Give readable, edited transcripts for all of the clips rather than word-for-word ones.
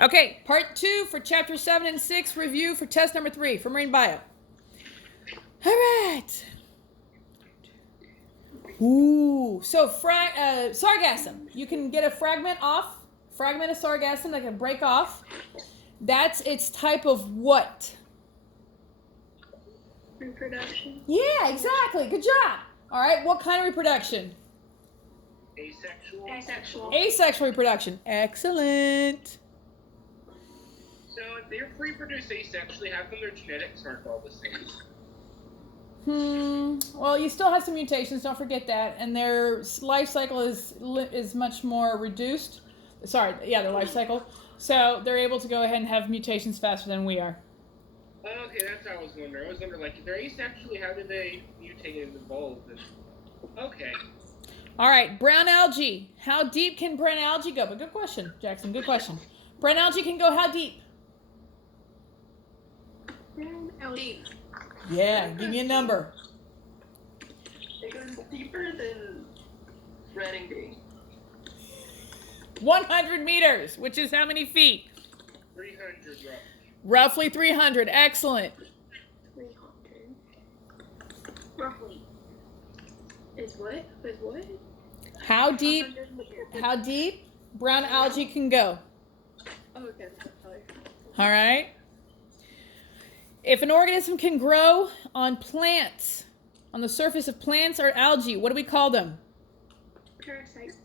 Okay, part 2 for chapter 7 and 6 review for test number 3 for marine bio. All right. Ooh, so sargassum. You can get a fragment of sargassum that can break off. That's its type of what? Reproduction. Yeah, exactly. Good job. All right, what kind of reproduction? Asexual. Asexual reproduction. Excellent. So if they're reproduced asexually, how come their genetics aren't all the same? Well, you still have some mutations. Don't forget that, and their life cycle is much more reduced. Their life cycle. So they're able to go ahead and have mutations faster than we are. Okay, that's what I was wondering. I was wondering, like, if they're asexually, how do they mutate and evolve? Okay. All right, brown algae. How deep can brown algae go? But good question, Jackson. Good question. Brown algae can go how deep? Deep. Yeah, give me a number. It goes deeper than red and green. 100 meters, which is how many feet? 300, Roughly 300. Excellent. 300. Roughly. Is what? How deep brown algae can go? Oh, okay. All right. If an organism can grow on plants, on the surface of plants or algae, what do we call them? Parasites.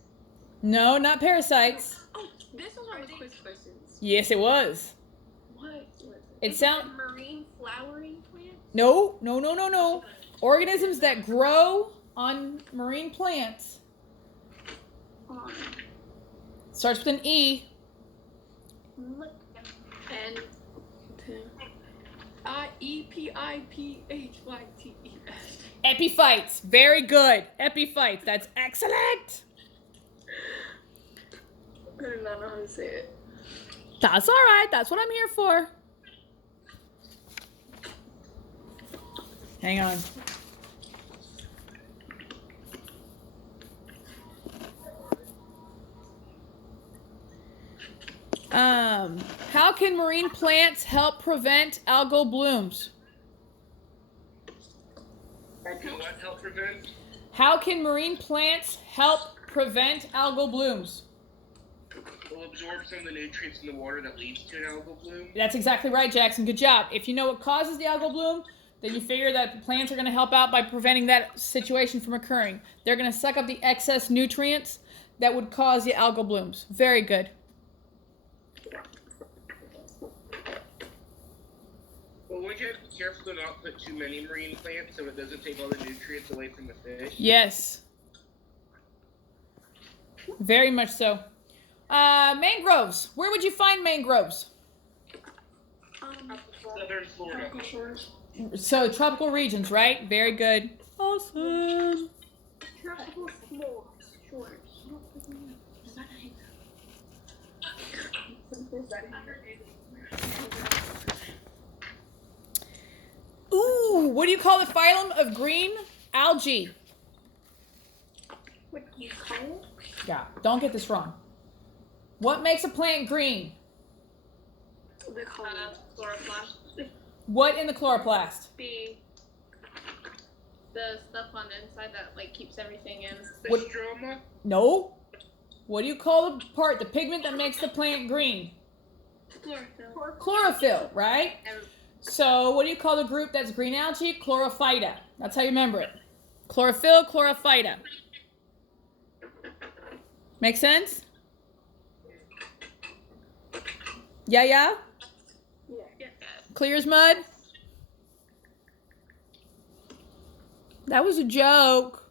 No, not parasites. Oh, this was one of the quiz questions. Yes, it was. What? It sounds marine flowering plants? No. Organisms that grow on marine plants. Starts with an E. And Epiphytes. Epiphytes. Very good. Epiphytes. That's excellent. I do not know how to say it. That's all right. That's what I'm here for. Hang on. How can marine plants help prevent algal blooms? Help prevent? How can marine plants help prevent algal blooms? Will absorb some of the nutrients in the water that leads to an algal bloom. That's exactly right, Jackson. Good job. If you know what causes the algal bloom, then you figure that the plants are going to help out by preventing that situation from occurring. They're going to suck up the excess nutrients that would cause the algal blooms. Very good. Well, would you have to be careful to not put too many marine plants so it doesn't take all the nutrients away from the fish? Yes. Very much so. Mangroves. Where would you find mangroves? Southern Florida. So tropical regions, right? Very good. Awesome. Tropical shores. Ooh, what do you call the phylum of green algae? What do you call it? Yeah, don't get this wrong. What makes a plant green? The chloroplast. What in the chloroplast? The stuff on the inside that like keeps everything in. The What? stroma? No. What do you call the pigment that makes the plant green? Chlorophyll. Chlorophyll, right? So what do you call the group that's green algae? Chlorophyta. That's how you remember it. Chlorophyll, chlorophyta. Make sense? Yeah? Yeah. Clear as mud? That was a joke.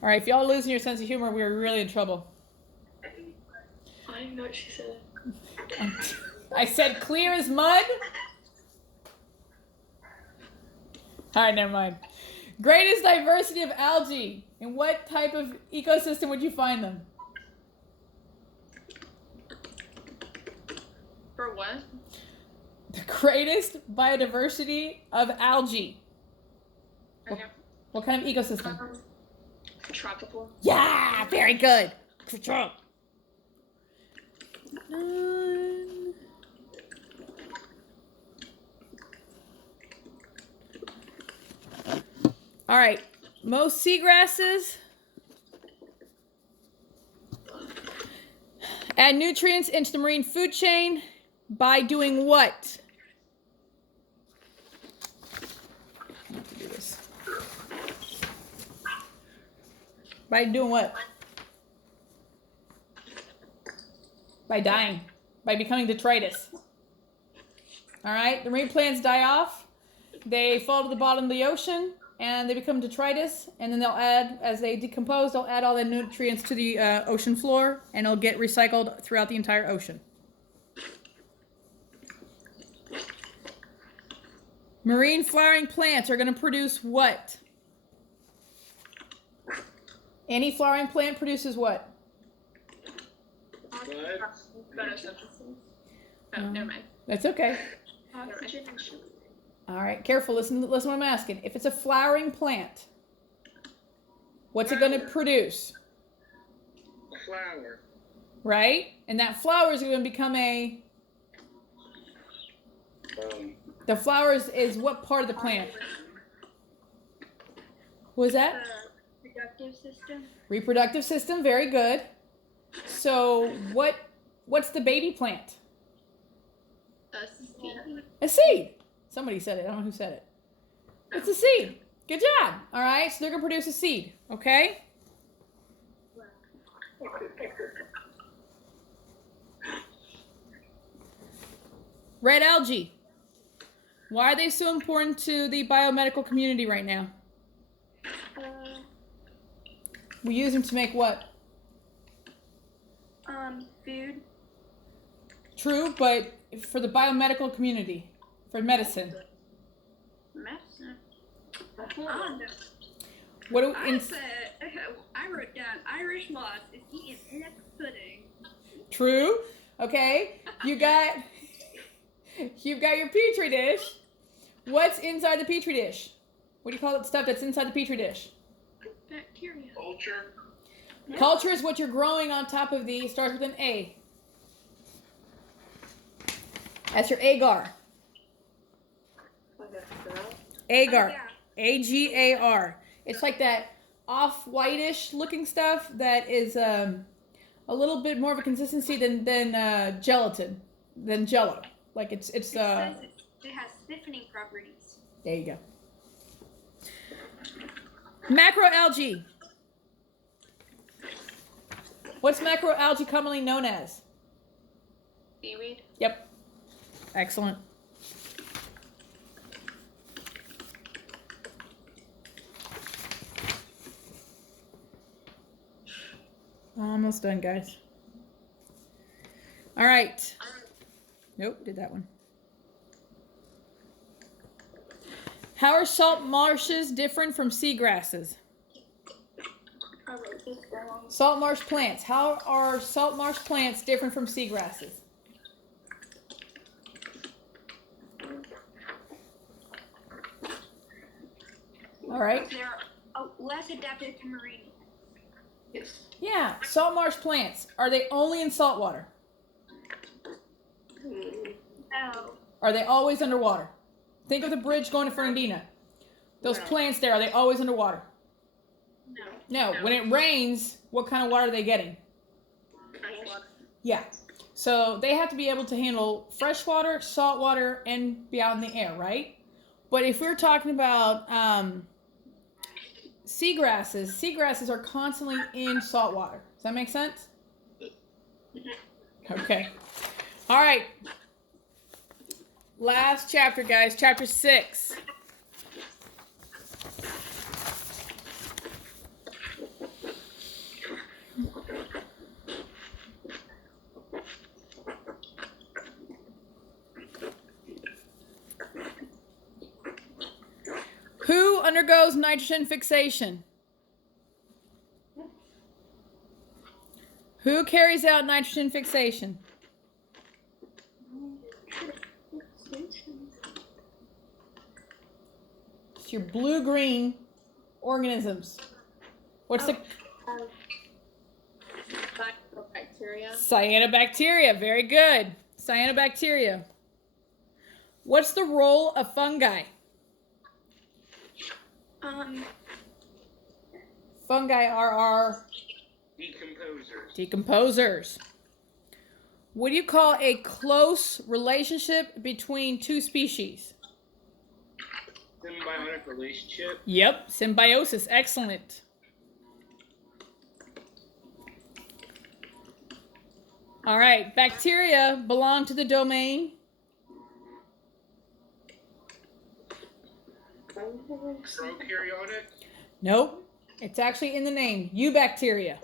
All right, if y'all are losing your sense of humor, we're really in trouble. I didn't know what she said. I said clear as mud? All right, never mind. Greatest diversity of algae. In what type of ecosystem would you find them? For what? The greatest biodiversity of algae. Okay. What kind of ecosystem? Tropical. Yeah, very good. Control. 9. All right. Most seagrasses add nutrients into the marine food chain by doing what? I have to do this. By doing what? By dying. By becoming detritus. All right. The marine plants die off. They fall to the bottom of the ocean. And they become detritus, and then they'll add, as they decompose, they'll add all the nutrients to the ocean floor, and it'll get recycled throughout the entire ocean. Marine flowering plants are going to produce what? Any flowering plant produces what? Photosynthesis. Oh, never mind. That's okay. Oxygen and sugar. All right, careful. Listen what I'm asking. If it's a flowering plant, what's it going to produce? A flower. Right? And that flower is going to become a... The flower is what part of the plant? What was that? Reproductive system. Reproductive system. Very good. So what's the baby plant? A seed. Somebody said it. I don't know who said it. It's a seed. Good job. All right. So they're going to produce a seed. Okay? Red algae. Why are they so important to the biomedical community right now? We use them to make what? Food. True, but for the biomedical community, for medicine. Medicine. What do I wrote down Irish moss is eating peanut pudding. True. Okay. You've got your petri dish. What's inside the petri dish? What do you call it? Stuff that's inside the petri dish. Bacteria. Culture. Culture is what you're growing on top of the. Starts with an A. That's your agar. Agar. A-G-A-R. It's like that off-whitish looking stuff that is a little bit more of a consistency than gelatin, than Jello. Like it says it has stiffening properties. There you go. Macroalgae. What's macroalgae commonly known as? Seaweed. Yep. Excellent. Almost done, guys. All right. Nope, did that one. How are salt marshes different from seagrasses? Salt marsh plants. How are salt marsh plants different from seagrasses? All right. They're less adapted to marine. Yes. Yeah, salt marsh plants. Are they only in salt water? No. Are they always underwater? Think of the bridge going to Fernandina. Those plants there, are they always underwater? No. No. When it rains, what kind of water are they getting? Yeah. So they have to be able to handle fresh water, salt water, and be out in the air, right? But if we're talking about seagrasses are constantly in salt water. Does that make sense? Okay. All right. Last chapter, guys. Chapter 6. Who undergoes nitrogen fixation? Who carries out nitrogen fixation? It's your blue-green organisms. What's the... Cyanobacteria. Cyanobacteria. Very good. Cyanobacteria. What's the role of fungi? Fungi are our decomposers. What do you call a close relationship between two species? Symbiotic relationship. Yep, symbiosis. Excellent. All right, bacteria belong to the domain. Prokaryotic. Nope, it's actually in the name. Eubacteria.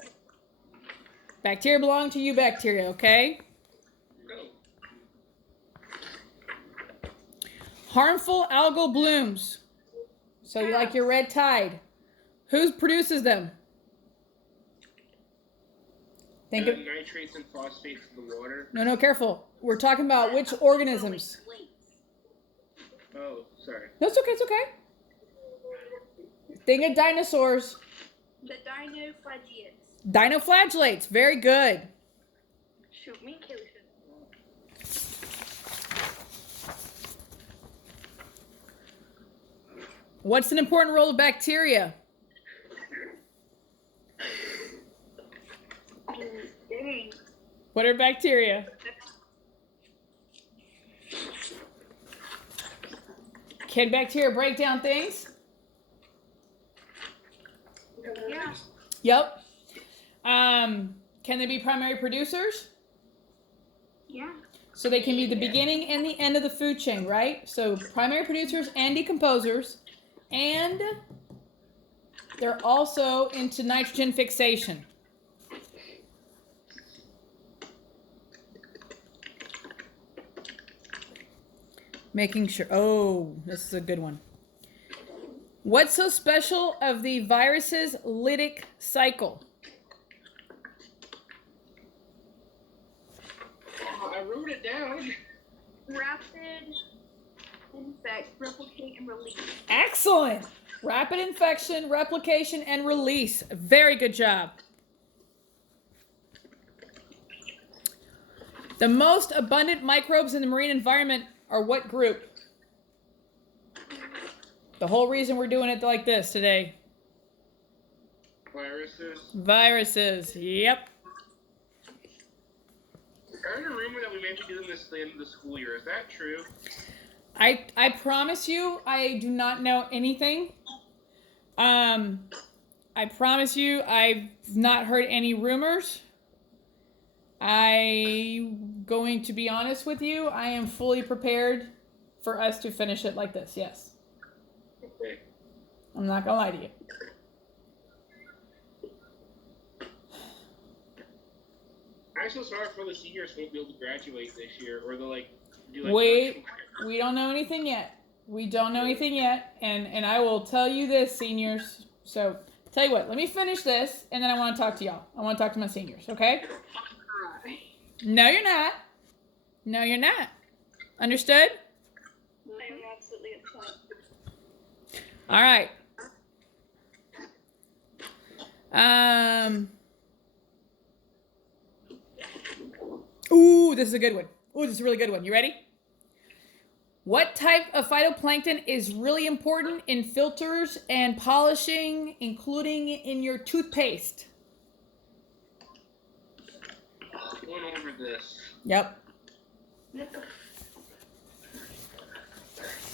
Bacteria belong to eubacteria, okay? No. Harmful algal blooms. So you like your red tide. Who produces them? Think of Nitrates and phosphates in the water. no, careful. We're talking about which organisms. Oh, sorry. No, it's okay, it's okay. Think of dinosaurs. The dinoflagellates. Dinoflagellates, very good. Shoot, me and Kaylee should. What's an important role of bacteria? Dang. What are bacteria? Can bacteria break down things? Yeah. Yep. Can they be primary producers? Yeah. So they can be the beginning and the end of the food chain, right? So primary producers and decomposers, and they're also into nitrogen fixation. Making sure, oh, this is a good one. What's so special of the virus's lytic cycle? Oh, I wrote it down. Rapid infect, replicate, and release. Excellent. Rapid infection, replication, and release. Very good job. The most abundant microbes in the marine environment are what group? The whole reason we're doing it like this today. Viruses. Viruses. Yep. I heard a rumor that we may be doing this at the end of the school year. Is that true? I promise you, I do not know anything. I promise you, I've not heard any rumors. I'm going to be honest with you. I am fully prepared for us to finish it like this. Yes. Okay. I'm not gonna lie to you. I'm so sorry for the seniors who won't be able to graduate this year, or they'll do Wait, we don't know anything yet. We don't know anything yet, and I will tell you this, seniors. So, tell you what, let me finish this, and then I want to talk to y'all. I want to talk to my seniors, okay? No, you're not. No, you're not. Understood? I am absolutely upset. All right. Ooh, this is a good one. Ooh, this is a really good one. You ready? What type of phytoplankton is really important in filters and polishing, including in your toothpaste? Going over this. Yep.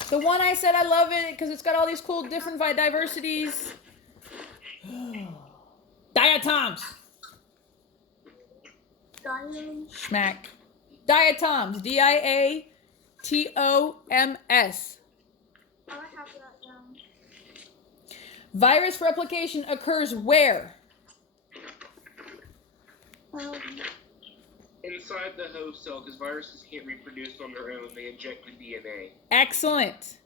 The one I said I love it because it's got all these cool different diversities. Diatoms. Schmack. Diatoms. Diatoms. I have that down. Virus replication occurs where? Inside the host cell, because viruses can't reproduce on their own. They inject the DNA. Excellent.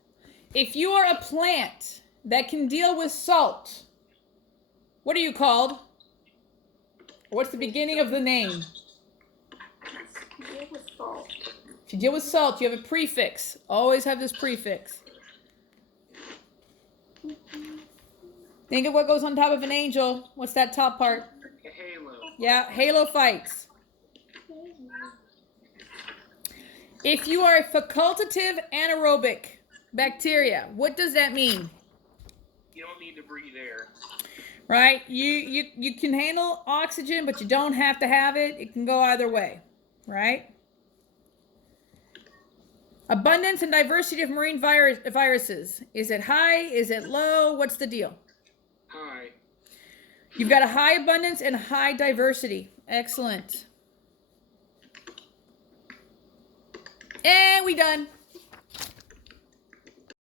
If you are a plant that can deal with salt, what are you called? What's the beginning of the name? Deal with salt. If you deal with salt, you have a prefix. Always have this prefix. Think of what goes on top of an angel. What's that top part? A halo. Yeah, halophytes. If you are a facultative anaerobic bacteria, what does that mean? You don't need to breathe air. Right? You can handle oxygen, but you don't have to have it. It can go either way, right? Abundance and diversity of marine viruses. Is it high? Is it low? What's the deal? Hi. You've got a high abundance and high diversity. Excellent. And we done.